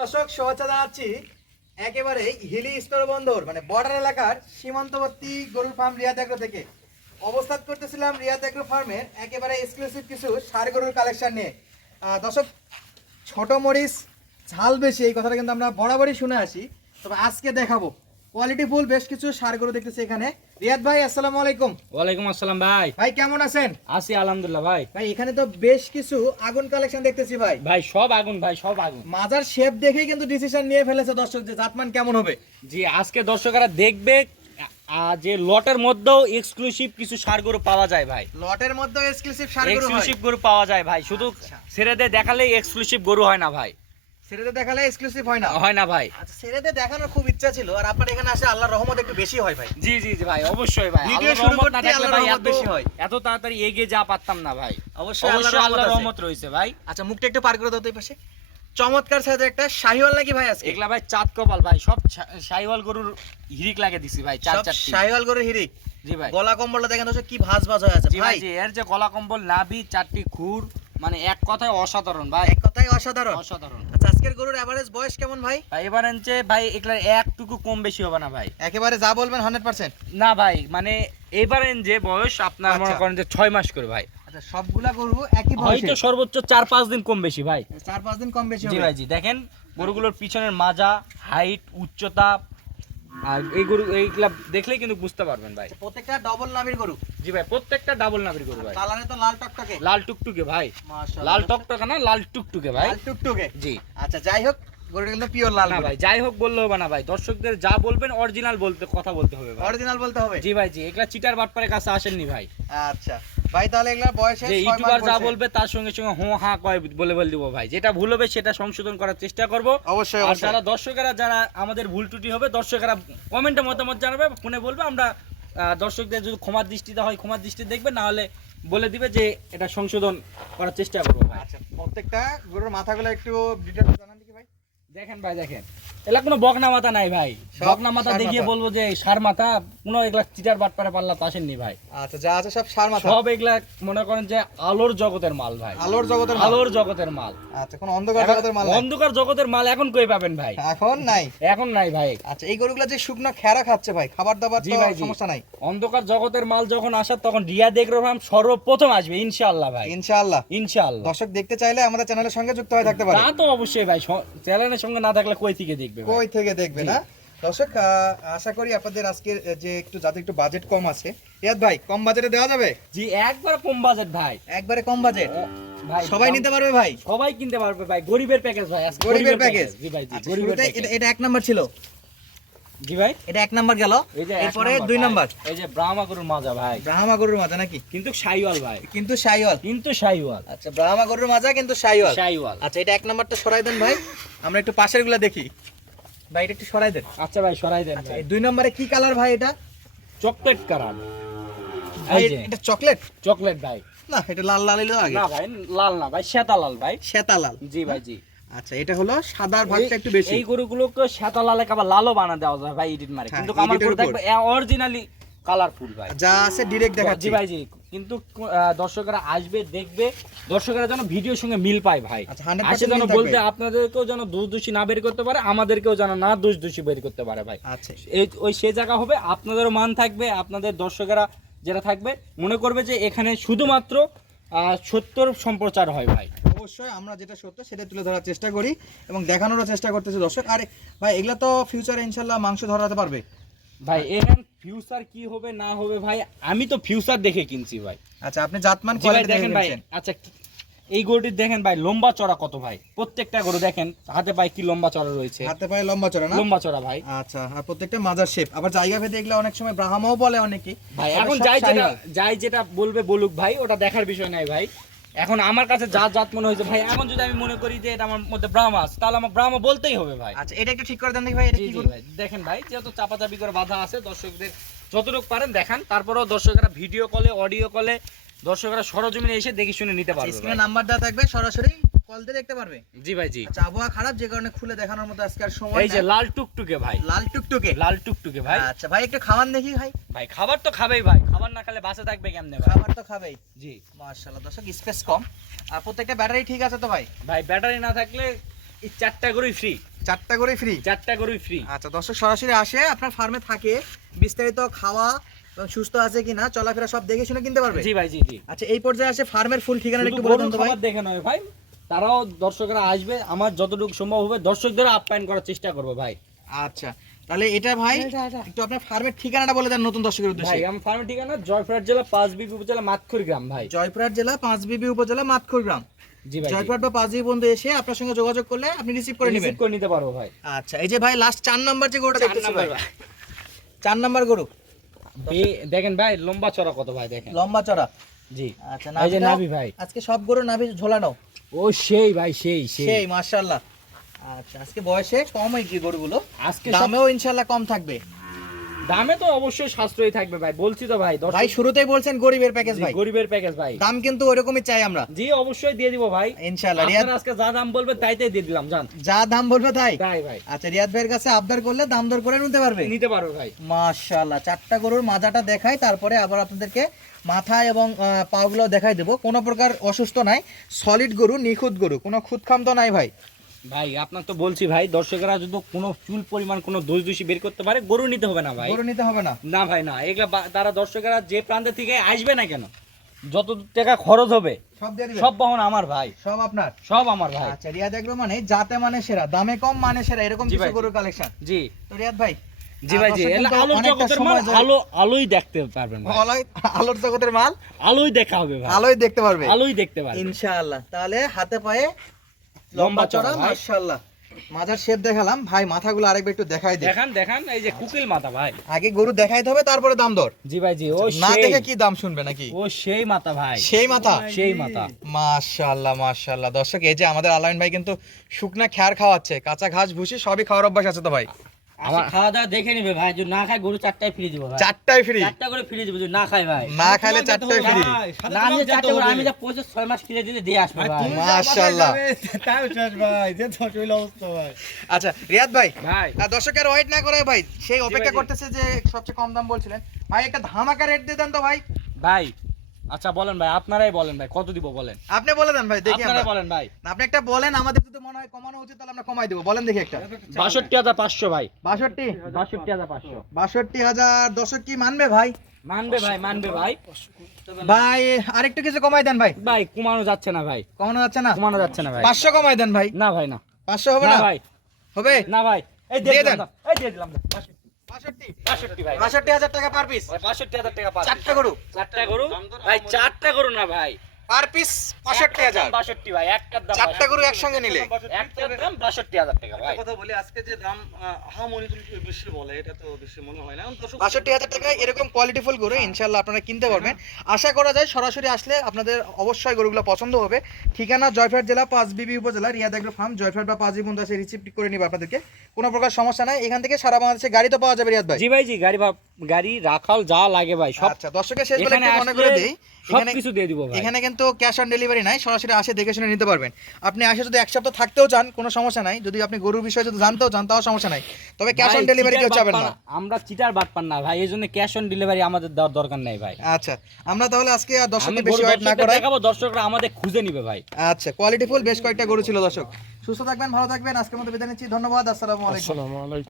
দর্শক শুভেচ্ছা জানাচ্ছি একেবারে হিলি স্থলবন্দর মানে বর্ডার এলাকার সীমান্তবর্তী গরুর ফার্ম রিয়াদ এগ্রো থেকে অবস্থান করতেছিলাম রিয়াদ এগ্রো ফার্মের একেবারে এক্সক্লুসিভ কিছু ষাঁড় গরুর কালেকশন নিয়ে। দর্শক, ছোট মরিচ ঝাল বেশি এই কথাটা কিন্তু আমরা বরাবরই শুনে আসি, তবে আজকে দেখাবো কোয়ালিটি ফুল বেশ কিছু ষাঁড় গরু দেখতেছি এখানে। রিয়াদ ভাই, আসসালামু আলাইকুম। ওয়ালাইকুম আসসালাম ভাই। ভাই কেমন আছেন? আছি আলহামদুলিল্লাহ ভাই। ভাই এখানে তো বেশ কিছু আগুন কালেকশন দেখতেছি ভাই। ভাই সব আগুন, ভাই সব আগুন। মাজার শেপ দেখেই কিন্তু ডিসিশন নিয়ে ফেলেছে দর্শক যে জাতমান কেমন হবে। জি, আজকে দর্শকরা দেখবে যে লটের মধ্যেও এক্সক্লুসিভ কিছু ষাঁড় গরু পাওয়া যায় ভাই। লটের মধ্যে এক্সক্লুসিভ ষাঁড় গরু হয়। এক্সক্লুসিভ গরু পাওয়া যায় ভাই, শুধু ছেড়েদের দেখালেই এক্সক্লুসিভ গরু হয় না ভাই। ছেড়েতে দেখালে এক্সক্লুসিভ হয় না? হয় না ভাই। আচ্ছা, ছেড়েতে দেখানোর খুব ইচ্ছা ছিল, আর আপনার এখানে আসে আল্লাহর রহমত একটু বেশি হয় ভাই। জি জি জি ভাই, অবশ্যই ভাই। ভিডিও আল্লাহর শুরু রহমত করতে না থাকলে আল্লাহর ভাই রহমত বেশি হয়। এত তাড়াতাড়ি এগিয়ে যা পারতাম না ভাই। অবশ্যই আল্লাহর আছে। রহমত রয়েছে ভাই। আচ্ছা, মুখটা একটু পার করে দাও তো এই পাশে। চমৎকার সাইজের একটা শাহিওয়াল নাকি ভাই আজকে? এগুলা ভাই চাঁদ কপাল ভাই, সব শাহিওয়াল গরুর হিরিক লাগে দিছি ভাই, চার সব চারটি। শাহিওয়াল গরুর হিরিক। জি ভাই। গলা কম্বলটা দেখেন দর্শক কি ভাঁজ ভাঁজ হয়ে আছে জি ভাই। ভাই, জি এর যে গলা কম্বল, নাভি, চারটি খুর, মানে এক কথায় অসাধারণ ভাই, এক কথায় অসাধারণ। অসাধারণ। আচ্ছা, আজকের গরুর এভারেজ বয়স কেমন ভাই? ভাই এবার এনছে ভাই এগুলা একটুকু কম বেশি হবে না ভাই। একেবারে যা বলবেন 100%? না ভাই, মানে এবার যে বয়স আপনার মনে আচ্ছা। করেন যে 6 মাস করে ভাই। আচ্ছা, সবগুলা গরু একই বয়সে? হয়তো সর্বোচ্চ 4-5 দিন কম বেশি ভাই। 4-5 দিন কম বেশি জি হবে। ভাই, জি দেখেন গরুগুলোর পিছনের মাজা, হাইট, উচ্চতা, আর এই গরু এইগুলা দেখলেই কিন্তু বুঝতে পারবেন ভাই। প্রত্যেকটা ডবল নাভির গরু? জি ভাই, প্রত্যেকটা ডাবল নাভির গরু ভাই। কালারে তো লাল টকটকে। লাল টুকটুকে ভাই, মাশাআল্লাহ। লাল টকটকে না, লাল টুকটুকে ভাই। লাল টুকটুকে। জি। আচ্ছা, যাই হোক, গরুটা কিন্তু পিওর লাল না গরু। ভাই, যাই হোক বললে হবে না ভাই, দর্শকদের যা বলবেন অরিজিনাল বলতে কথা বলতে হবে ভাই। অরিজিনাল বলতে হবে? জি ভাই, জি এগুলা চিটার বাটপারের কাছে আসেননি ভাই। আচ্ছা ভাই, তাহলে এগুলা বয়সে যে 6 মাস ইউটিউবার যা বলছে। বলবে তার সঙ্গে সঙ্গে হো হা কয় বলে দিব ভাই, যেটা ভুল হবে সেটা সংশোধন করার চেষ্টা করব। অবশ্যই আর অবশ্যই। যারা দর্শকেরা যারা আমাদের ভুল ত্রুটি হবে, দর্শকেরা কমেন্টে মতামত জানাবে, ফোনে বলবে, আমরা দর্শকদের যদি ক্ষমার দৃষ্টিতে হয় ক্ষমার দৃষ্টি দেখবে, না হলে বলে দিবে যে এটা সংশোধন করার চেষ্টা করবো ভাই। আচ্ছা, প্রত্যেকটা গরুর মাথাগুলো একটু ডিটেইলস জানান দেখি ভাই। দেখেন ভাই, দেখেন এলা কোনো বকনা মাথা নাই ভাই। সব বকনা মাথা ষাঁড় দেখিয়ে মাথা। বলবো যে সার মাথা, কোনো এগুলা চিটার বাটপারে পাল্লা তো আসেননি ভাই। আচ্ছা, যা আছে সব ষাঁড় মাথা। সব এগুলা মনে করেন যে আলোর জগতের মাল ভাই। আলোর জগতের মাল? আলোর জগতের মাল। আচ্ছা, কোন অন্ধকার জগতের মাল নাই? অন্ধকার জগতের মাল এখন কই পাবেন ভাই? এখন নাই। এখন নাই ভাই। আচ্ছা, এই গরুগুলো যে শুকনো খেরা খাচ্ছে ভাই, খাবার দাবার জি তো ভাই, জি। সমস্যা নাই? অন্ধকার জগতের মাল যখন আসার তখন রিয়াদ এগ্রো ফার্ম সর্বপ্রথম আসবে ইনশাআল্লাহ ভাই। ইনশাআল্লাহ। ইনশাআল্লাহ। দর্শক দেখতে চাইলে আমাদের চ্যানেলের সঙ্গে যুক্ত হয়ে থাকতে পারে। তা তো অবশ্যই ভাই, চ্যানেলের সঙ্গে না থাকলে কই থেকে দেখবে ভাই? কই থেকে দেখবে না দর্শক? আশা করি আপনাদের আজকে যে যাদের একটু বাজেট কম আছে, রিয়াদ ভাই কম বাজেটে দেওয়া যাবে? জি, একবার কম বাজেট ভাই। একবারে কম বাজেট ভাই সবাই নিতে পারবে ভাই? সবাই কিনতে পারবে ভাই, গরিবের প্যাকেজ ভাই, আজকে গরিবের প্যাকেজ? জি ভাই, জি আচ্ছা, গরিবের শুরুতে প্যাকেজ। এটা 1 নাম্বার ছিল। জি ভাই, এটা 1 নাম্বার গেল। এই যে এরপরে 2 ভাই। নাম্বার। এই যে ব্রাহ্মা গরুর মাজা ভাই, ব্রাহ্মা গরুর মাজা নাকি? কিন্তু শাইওয়াল ভাই, কিন্তু শাইওয়াল। কিন্তু শাইওয়াল। আচ্ছা, ব্রাহ্মা গরুর মাজা কিন্তু শাইওয়াল। শাইওয়াল। আচ্ছা, এটা 1 নাম্বারটা সরাই দেন ভাই, আমরা একটু পাশের গুলা দেখি। ভাই এটা একটু সরাই দেন। আচ্ছা ভাই, সরাই দেন ভাই। এই 2 নম্বরে কি কালার ভাই এটা? Chocolate colour. ভাই এই যে এটা চকলেট? চকলেট ভাই। না, এটা লাল লাল হলো আগে। না ভাই, লাল না ভাই, শ্বেতা লাল ভাই। শ্বেতা লাল। জি ভাই, জি। আচ্ছা, এটা হলো সাদার ভাগটা একটু বেশি। এই গরুগুলোকে শ্বেতা লালে আবার লালও বানা দেওয়া যায় ভাই, এডিট মারে। হ্যাঁ, কিন্তু আমার edit এর গরু উপর। দেখবে অরিজিনালি কালারফুল ভাই। যা আছে ডিরেক্ট দেখাচ্ছি। জি ভাই, জি। কিন্তু দর্শকরা আসবে দেখবে, দর্শকরা যেন ভিডিওর সঙ্গে মিল পায় ভাই। আচ্ছা, 100% আসে যেন মিল থাকবে। বলতে আপনাদেরকেও যেন দোষ দোষী না বের করতে পারে, আমাদেরকেও যেন না দোষ দোষী বের করতে পারে ভাই। আচ্ছা, ওই সে জায়গা হবে, আপনাদেরও মান থাকবে, আপনাদের দর্শকেরা যারা থাকবে মনে করবে যে এখানে শুধুমাত্র সত্যর সম্প্রচার হয় ভাই। অবশ্যই আমরা যেটা সত্য সেটা তুলে ধরার চেষ্টা করি এবং দেখানোরও চেষ্টা করতেছি দর্শক। আরে ভাই, এগুলা তো ফিউচারে ইনশাআল্লাহ মাংস ধরাতে পারবে ভাই এখানে ফিউচার কি হবে না হবে ভাই, আমি তো ফিউচার দেখে কিনছি ভাই। আচ্ছা, আপনি জাতমান জি ভাই, কোয়ালিটি দেখেন ভাই। আচ্ছা, এই গরুটির দেখেন ভাই লম্বা চড়া কত ভাই, প্রত্যেকটা গরু দেখেন হাতে পায়ে কি লম্বা চড়া রয়েছে, হাতে পায়ে লম্বা চড়া না? লম্বা চড়া ভাই। আচ্ছা, আর প্রত্যেকটা মাজার শেপ, আবার জায়গা ভেদে এগুলা অনেক সময় ব্রাহ্মাও বলে অনেকে ভাই তবে এখন সব যাই শাহিওয়াল। যেটা বলবে বলুক ভাই, ওটা দেখার বিষয় নাই ভাই। এখন আমার কাছে যা জাত মনে হয়েছে ভাই, এখন যদি আমি মনে করি যে এটা আমার মধ্যে ব্রাহ্মা আছে, তাহলে আমার ব্রাহ্মা বলতেই হবে ভাই। আচ্ছা, এটা একটু ঠিক করে দেন দেখি ভাই, এটা জি কি জি গরু? ভাই, দেখেন ভাই, যেহেতু চাপাচাপি করে বাধা আছে, দর্শকদের যতটুকু পারেন দেখান, তারপরেও দর্শকরা ভিডিও কলে অডিও কলে দর্শকরা সরজমিনে এসে দেখে শুনে নিতে পারবে স্ক্রিনে ভাই। নাম্বার দেওয়া থাকবে, সরাসরি কল দিয়ে দেখতে পারবে। জি ভাই, জি। আচ্ছা, আবহাওয়া খারাপ যে কারণে খুলে দেখানোর মতো আজকে আর সময় এই যে নাই। লাল টুকটুকে ভাই, লাল টুকটুকে। লাল টুকটুকে ভাই। আচ্ছা ভাই, একটু খাওয়ান দেখি ভাই। ভাই খাবার তো খাবেই ভাই, খাবার না খেলে বাসে থাকবে কেমনে ভাই? খাবার তো খাবেই। জি মাশাআল্লাহ দর্শক, স্পেস কম আর প্রত্যেকটা ব্যাটারি ঠিক আছে তো ভাই? ভাই, ব্যাটারি না থাকলে এই 4টা গরুই ফ্রি। 4টা করে ফ্রি। 4টা গরুই ফ্রি। আচ্ছা দর্শক সরাসরি আসে আপনার ফার্মে থাকে, বিস্তারিত খাওয়া এবং সুস্থ আছে কিনা চলাফেরা সব দেখে শুনে কিনতে পারবে। জি ভাই, জি জি। আচ্ছা এই পর্যায়ে আসে ফার্মের ফুল ঠিকানা শুধু একটু বলে দেন গরুর তো ভাই। খাবার দেখে নয় ভাই, তারাও দর্শকরা আসবে, আমার যতটুকু সম্ভব হবে দর্শকদের আপ্যায়ন করার চেষ্টা করবো ভাই। আচ্ছা তাহলে এটা ভাই একটু আপনার ফার্মের ঠিকানাটা বলে দেন নতুন দর্শকের উদ্দেশ্যে। ভাই আমার ফার্মের ঠিকানা জয়পুরহাট জেলা পাঁচবিবি উপজেলা মাতখুর গ্রাম ভাই। জয়পুরহাট জেলা পাঁচবিবি উপজেলা মাতখুর গ্রাম। জি ভাই, জয়পুরহাট বা পাঁচবিবি বন্ধু এসে আপনার সঙ্গে যোগাযোগ করলে আপনি রিসিভ করে নেবেন। রিসিভ করে নিতে পারবো ভাই। আচ্ছা এই যে ভাই লাস্ট 4 নাম্বার যে গরুটা 4 দেখতেছি নাম্বার ভাই, ভাই। 4 নাম্বার গরু দেখেন ভাই লম্বা চড়া কত ভাই দেখেন। লম্বা চড়া। জি আচ্ছা এই যে নাভিটা- নাভি ভাই, আজকে সব গরু নাভি ঝোলানো। ও সেই ভাই সেই সেই। সেই মাশাআল্লাহ। আচ্ছা আজকে বয়সে কম এই গরুগুলো, আজকে দামেও ইনশাআল্লাহ কম থাকবে। দামে তো অবশ্যই সাশ্রয়ী থাকবে ভাই, বলছি তো ভাই। ভাই শুরুতেই বলছেন গরিবের প্যাকেজ ভাই, গরিবের প্যাকেজ ভাই, দাম কিন্তু ওইরকমই চাই আমরা। জি অবশ্যই দিয়ে দিব ভাই ইনশাআল্লাহ রিয়াদ আপনারা আজকে যা দাম বলবে তাইতেই দিয়ে দিলাম জান। যা দাম বলবে তাই। তাই ভাই আচ্ছা রিয়াদ ভাইয়ের কাছে আবদার করলে দাম দর করে নিতে পারবে। নিতে পারবে ভাই। মাশাআল্লাহ 4টা গরুর মাজাটা দেখাই, তারপরে আবার আপনাদেরকে মাথা এবং পাগুলো দেখাই দেবো। কোনো প্রকার অসুস্থ নাই, সলিড গরু, নিখুঁত গরু, কোনো খুঁতখাম তো নাই ভাই। ভাই আপনার তো বলছি ভাই, দর্শকরা যদি কোনো চুল পরিমাণ কোনো দোষ দোষী বের করতে পারে গরু নিতে হবে না ভাই। গরু নিতে হবে না। না ভাই না, এগুলা তারা দর্শকরা যে প্রান্ত থেকে আসবে না কেন, যত টাকা খরচ হবে সব দিয়ে দিবেন। সব বহন আমার ভাই, সব আপনার। সব আমার ভাই। আচ্ছা রিয়াদ এগ্রো মানে যাতে মানে সেরা, দামে কম মানে সেরা, এরকম জি কিছু ভাই। গরুর কালেকশন। জি তো রিয়াদ ভাই জি ভাই জি, দর্শক এগুলা কিন্তু আলোর অনেকটা জগতের মাল, সময় যায়। আলোই দেখতে পারবেন ভাই। আলোর জগতের মাল আলোই দেখা হবে ভাই, আলোই দেখতে পারবে আলোই দেখতে পারবে ইনশাআল্লাহ। তাহলে হাতে পায়ে লম্বা লম্বা চড়া চড়া ভাই। মাশাআল্লাহ। মাজার শেপ দেখালাম ভাই, মাথাগুলো আরেকবার একটু দেখাই দিই। দেখান দেখান, এই যে কুকিল মাথা ভাই। আগে গরু দেখাইতে হবে তারপরে দাম দর। জি ভাই জি, ও না সেই, দেখে কি দাম শুনবে নাকি? ও সেই মাথা ভাই, সেই মাথা। সেই মাথা। মাশাআল্লাহ মাশাআল্লাহ। দর্শক এই যে আমাদের আলামিন ভাই কিন্তু শুকনা খ্যার খাওয়াচ্ছে, কাঁচা ঘাস ভুসি সবই খাওয়ার অভ্যাস আছে তো ভাই। আমার খাওয়া দাওয়া দেখে নিবে ভাই, যদি না খায় গরু 4টায় ফ্রি দিব ভাই। 4টাই ফ্রি, 4টা করে ফ্রি দিব যদি না খায় ভাই। না খাইলে 4টাই ফ্রি। না আমি 4টা করে আমি যা 6 মাস ফ্রি দিলে দিয়ে আসবে ভাই। মাশাআল্লাহ। আচ্ছা রিয়াদ ভাই, ভাই দর্শকের ওয়েট না করে ভাই, সেই অপেক্ষা জি। করতেছে যে সবচেয়ে কম দাম বলছিলেন ভাই, একটা ধামাকা রেট দিয়ে দেন তো ভাই। ভাই আচ্ছা বলেন ভাই, আপনারাই বলেন ভাই কত দিব বলেন, আপনি বলে দেন ভাই দেখি আমরা। আপনারাই বলেন ভাই। আপনি একটা বলেন, আমাদের যদি মনে হয় কমানো উচিত তাহলে আমরা কমাই দেব, বলেন দেখি একটা। ৬২,৫০০ ভাই, 62 ৬২,৫০০ 62,000। দর্শক কি মানবে ভাই? মানবে ভাই, মানবে ভাই। ভাই আরেকটু কিছু কমাই দেন ভাই। ভাই কমানো যাচ্ছে না ভাই, কমানো যাচ্ছে না? কমানো যাচ্ছে না ভাই। 500 কমাই দেন ভাই। না ভাই না, 500 হবে না না? ভাই, হবে? না ভাই, এই দিয়ে দিয়ে দেন। দেন, এই দিয়ে দিলাম 65 ৬২ ভাই, 62,000 টাকা পার পিস। ৬২,০০০ টাকা পার। 4টা গরু 4টা গরু ভাই, 4টা গরু না ভাই, পার পিস 65,000। ৬২ ভাই, একটার দাম 4টা গরু একসঙ্গে নিলে একটার দাম ৬২,০০০ টাকা ভাই। কথা বলি, আজকে যে দাম হামনি বেশি বলে, এটা তো বেশি মনে হয় না। 62,000 টাকায় এরকম কোয়ালিটিফুল গরু ইনশাআল্লাহ আপনারা কিনতে পারবেন। আশা করা যায় সরাসরি আসলে আপনাদের অবশ্যই গরুগুলো পছন্দ হবে। ঠিকানা জয়পুরহাট জেলা পাঁচবিবি উপজেলা রিয়াদ এগ্রো ফার্ম, জয়পুরহাট বা পাঁচবিবি বন্ধু আসে রিসিভ করে নিবে আপনাদেরকে, কোনো প্রকার সমস্যা নাই। এখান থেকে সারা বাংলাদেশে গাড়ি তো পাওয়া যাবে রিয়াদ ভাই। জি ভাই জি, গাড়ি রাখাল যা লাগে ভাই সব। আচ্ছা দর্শকের শেষ বলে এখানে একটু মনে করে আসলে দেই, সব এখানে কিছু দিয়ে দিব ভাই। এখানে কিন্তু ক্যাশ অন ডেলিভারি নাই, সরাসরি আসে দেখে শুনে নিতে পারবেন। আপনি আসে যদি এক সপ্তাহ থাকতেও চান কোনো সমস্যা নাই, যদি আপনি গরুর বিষয়ে যদি জানতেও চান তাও সমস্যা নাই, তবে ক্যাশ অন ভাই, ডেলিভারি কেউ চিটার চাবেন বাটপার না। আমরা চিটার বাটপার না ভাই, এইজন্য ক্যাশ অন ডেলিভারি আমাদের দেওয়ার দরকার নাই ভাই। আচ্ছা আমরা তাহলে আজকে আর আমি দর্শককে গরু বেশি ওয়েট না দর্শকদের করাই। দেখাবো, দর্শকরা আমাদের খুঁজে নিবে ভাই। আচ্ছা কোয়ালিটিফুল বেশ কয়েকটা গরু ছিল দর্শক। সুস্থ থাকবেন, ভালো থাকবেন, আজকের মতো বিদায় নিচ্ছি, ধন্যবাদ, আসসালামু আলাইকুম।